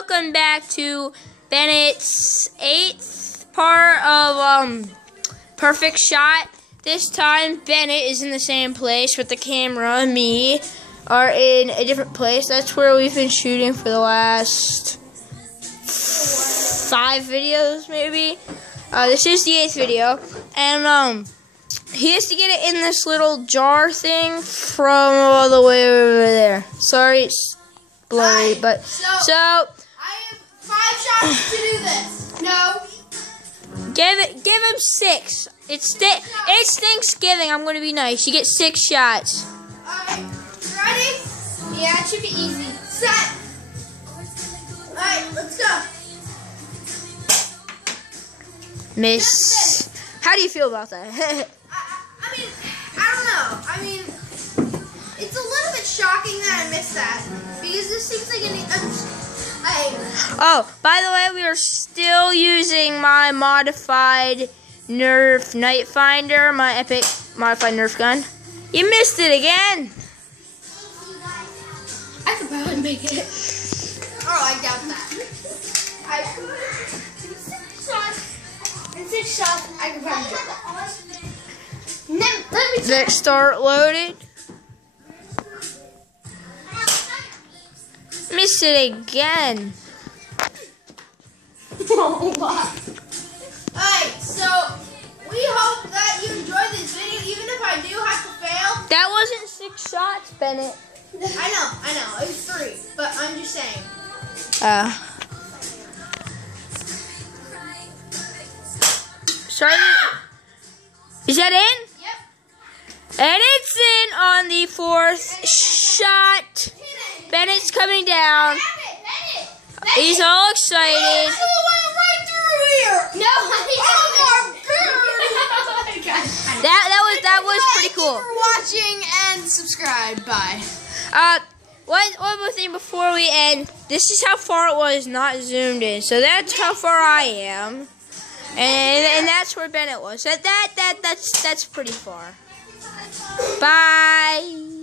welcome back to Bennett's 8th part of Perfect Shot. This time Bennett is in the same place with the camera, me are in a different place. That's where we've been shooting for the last 5 videos maybe. This is the 8th video, and he has to get it in this little jar thing from all the way over there. Sorry, it's blurry, but so I have 5 shots to do this. No. Give him 6. It's Thanksgiving. I'm gonna be nice. You get 6 shots. Alright, ready? Yeah, it should be easy. Set. Alright, let's go. Miss. How do you feel about that? I mean, I don't know. I mean, it's a little bit shocking that I missed that because this seems like Oh, by the way, we are still using my modified Nerf Night Finder, my epic modified Nerf gun. You missed it again. I could probably make it. Oh, I doubt that. In 6 shots, I could probably get that. Let me Let's start loaded. Missed it again. Alright, so we hope that you enjoyed this video, even if I do have to fail. That wasn't 6 shots, Bennett. I know. It was 3, but I'm just saying. Sorry. Is that in? Yep. And it's in on the 4th shot. Bennett's coming down. He's all excited. Went right through here. No, That was pretty cool. Thank you for watching and subscribe. Bye. One more thing before we end. This is how far it was, not zoomed in. So that's how far I am, and that's where Bennett was. That's pretty far. Bye.